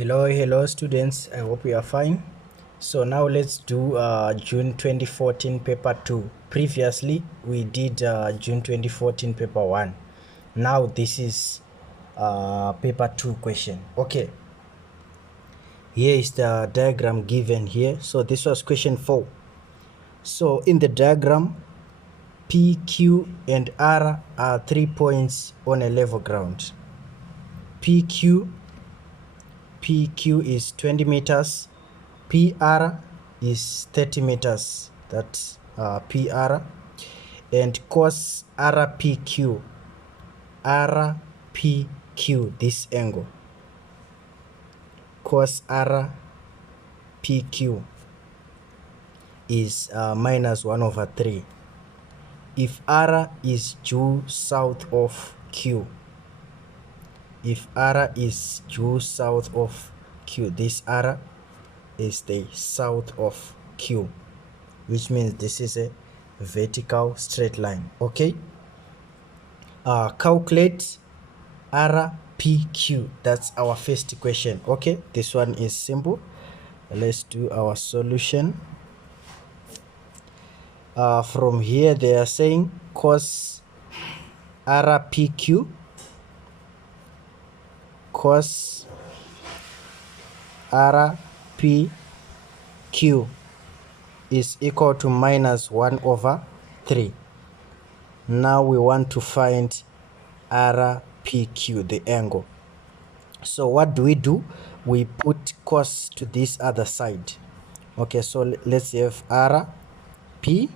Hello students, I hope you are fine. So now let's do June 2014 paper 2. Previously we did June 2014 paper 1. Now this is paper 2 question. Okay, here is the diagram given here. So this was question 4. So in the diagram, P, Q and R are 3 points on a level ground. PQ is 20 meters, PR is 30 meters, that's PR, and cos RPQ, this angle, cos RPQ is minus 1 over 3. If R is due south of Q, if R is due south of Q, this R is the south of Q, which means this is a vertical straight line. Okay, calculate RPQ. That's our first question. Okay, this one is simple. Let's do our solution. From here they are saying cos RPQ, cos RPQ is equal to minus 1 over 3. Now we want to find RPQ, the angle. So what do? We put cos to this other side. Okay, so let's have RPQ,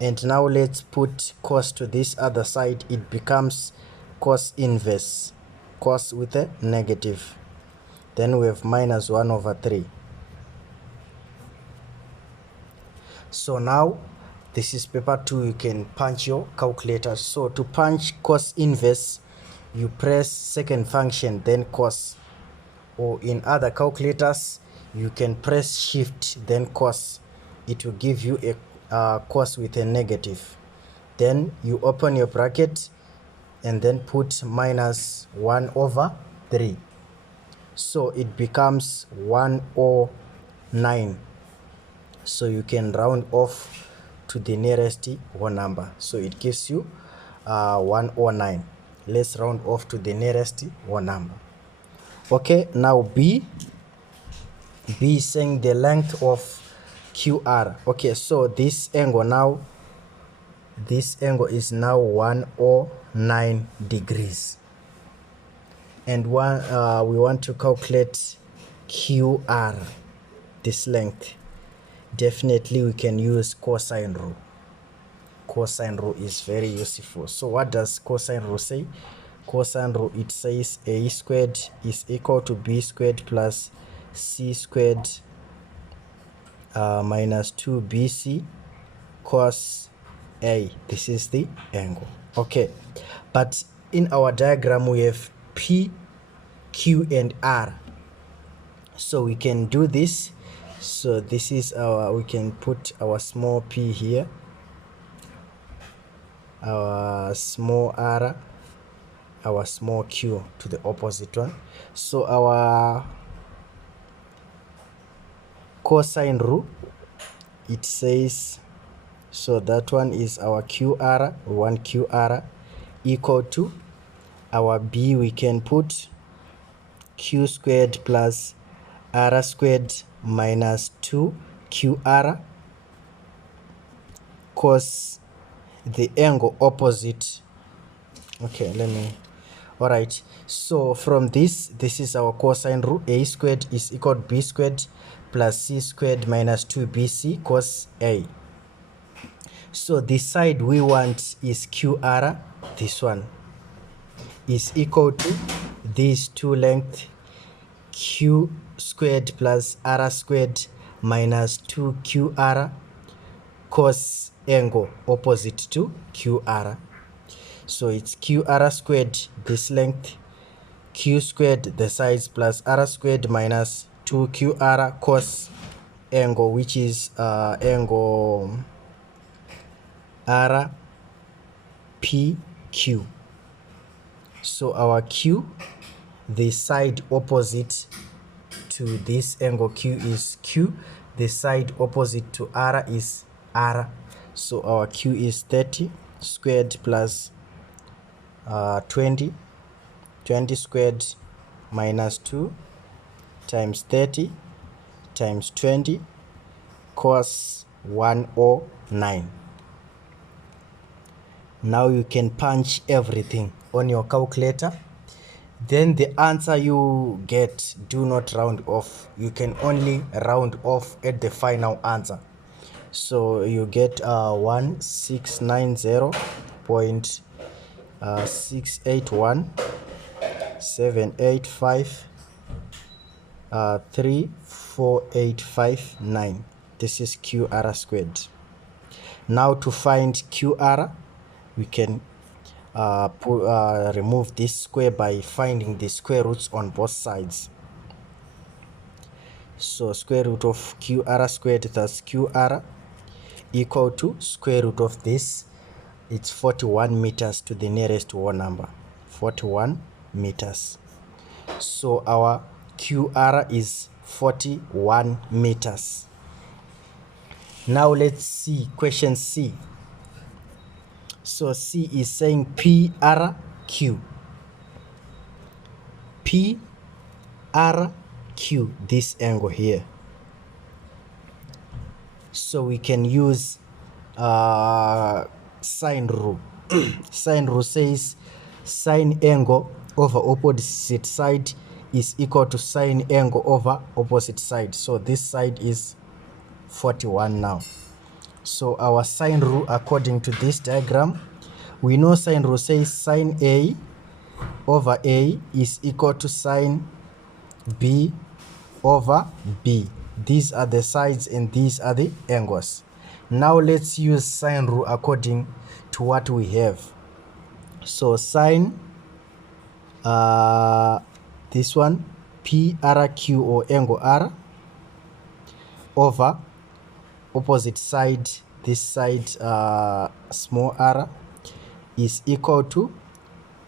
and now let's put cos to this other side. It becomes cos inverse, cos with a negative. Then we have minus 1 over 3. So now this is paper 2. You can punch your calculator. So to punch cos inverse, you press second function then cos, or in other calculators you can press shift then cos. It will give you a cos with a negative. Then you open your bracket and then put minus 1 over 3. So it becomes 109. So you can round off to the nearest whole number. So it gives you 109. Let's round off to the nearest whole number. Okay, now B is saying the length of QR. Okay, so this angle is now 109 degrees, and we want to calculate QR, this length. Definitely we can use cosine rule. Cosine rule is very useful. So what does cosine rule say? Cosine rule, it says a squared is equal to b squared plus c squared minus 2bc cos a. This is the angle. Okay, but in our diagram we have P, Q and R, so we can do this. So this is we can put our small p here, our small r, our small q to the opposite one. So our cosine rule, it says, so that one is our QR, 1 QR equal to our B. We can put Q squared plus R squared minus 2 QR cos the angle opposite. Okay, all right, so from this is our cosine rule. A squared is equal to b squared plus c squared minus 2bc cos a. So the side we want is QR. This one is equal to these two lengths, Q squared plus R squared minus 2QR cos angle opposite to QR. So it's QR squared, this length, Q squared, the sides, plus R squared minus 2QR cos angle, which is angle RPQ. So our Q the side opposite to this angle Q is Q, the side opposite to R is R. So our Q is 30 squared plus 20 squared minus 2 times 30 times 20 cos 109. Now you can punch everything on your calculator. Then the answer you get, do not round off. You can only round off at the final answer. So you get 1690.681,785,34859. This is QR squared. Now to find QR, we can remove this square by finding the square roots on both sides. So square root of QR squared, that's QR, equal to square root of this. It's 41 meters to the nearest whole number, 41 meters. So our QR is 41 meters. Now let's see question C. So C is saying PRQ. PRQ, this angle here. So we can use sine rule. Sine rule says sine angle over opposite side is equal to sine angle over opposite side. So this side is 41 now. So our sine rule, according to this diagram, we know sine rule says sine A over A is equal to sine B over B. These are the sides and these are the angles. Now let's use sine rule according to what we have. So sine this one PRQ, or angle R, over opposite side, this side small r, is equal to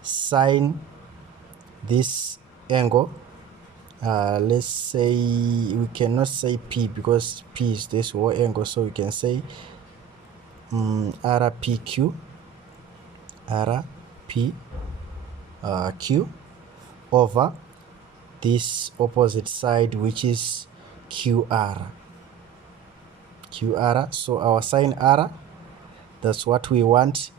sine this angle. Let's say, we cannot say P because P is this whole angle, so we can say RPQ, Q over this opposite side, which is QR. So our sine R, that's what we want,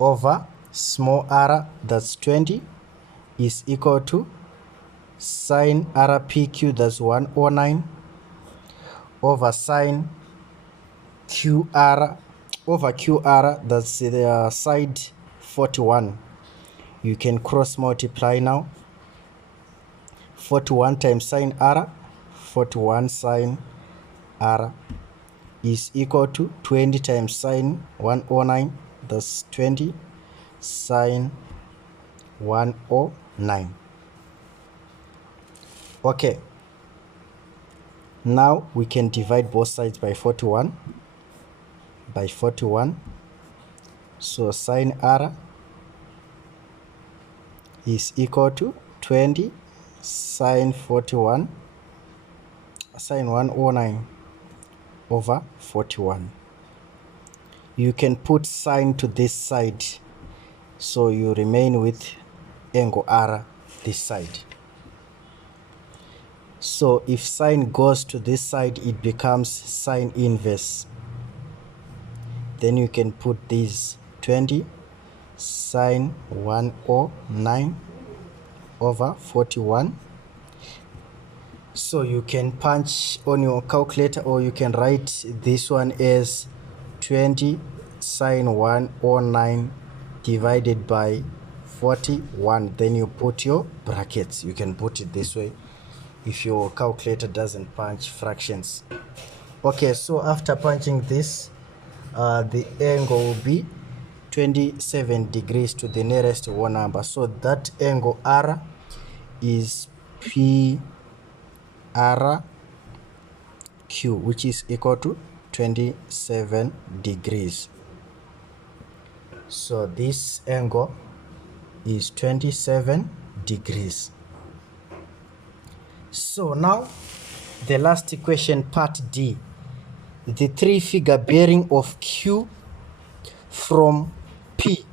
over small r, that's 20, is equal to sine RPQ, that's 109, over sine QR over QR, that's the side 41. You can cross multiply now. 41 times sine R, 41 sine R, is equal to 20 times sine 109, that's 20 sine 109. Okay, now we can divide both sides by 41. So sine R is equal to 20 sine 41 sine 109 over 41. You can put sine to this side, so you remain with angle R this side. So if sine goes to this side, it becomes sine inverse. Then you can put this 20 sine 109 over 41. So you can punch on your calculator, or you can write this one as 20 sine 109 divided by 41. Then you put your brackets. You can put it this way if your calculator doesn't punch fractions. Okay, so after punching this, the angle will be 27 degrees to the nearest whole number. So that angle R is PRQ, which is equal to 27 degrees. So this angle is 27 degrees. So now the last equation, part D, the three-figure bearing of Q from P.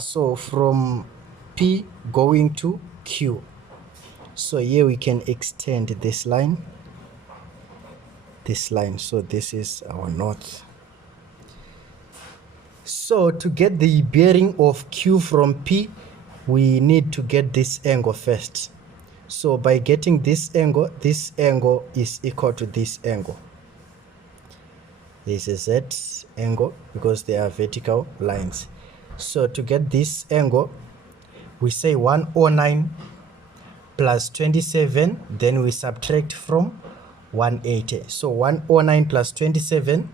So from P going to Q. So here we can extend this line. So this is our north. So to get the bearing of Q from P, we need to get this angle first. So by getting this angle is equal to this angle. This is Z angle because they are vertical lines. So to get this angle, we say 109 plus 27, then we subtract from 180. So 109 plus 27,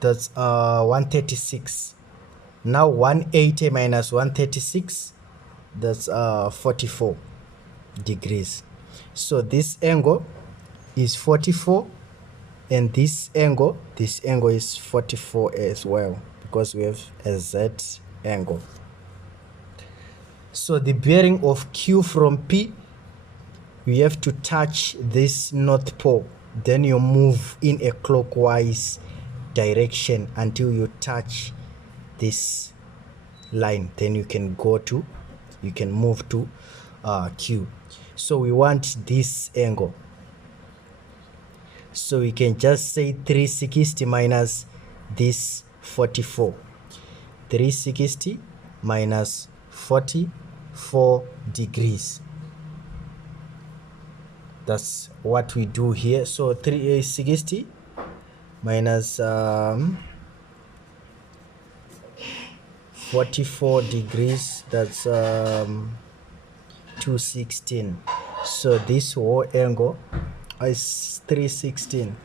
that's 136. Now 180 minus 136, that's 44 degrees. So this angle is 44, and this angle is 44 as well, because we have a Z angle. So the bearing of Q from P, you have to touch this north pole, then you move in a clockwise direction until you touch this line, then you can move to Q. So we want this angle, so we can just say 360 minus this 44. 360 minus 44 degrees. That's what we do here. So 360 minus 44 degrees, that's 216. So this whole angle is 316.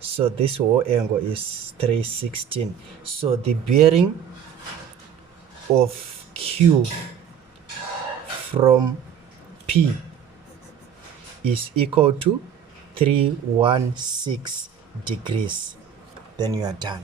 So this whole angle is 316. So the bearing of Q from P is equal to 316 degrees. Then you are done.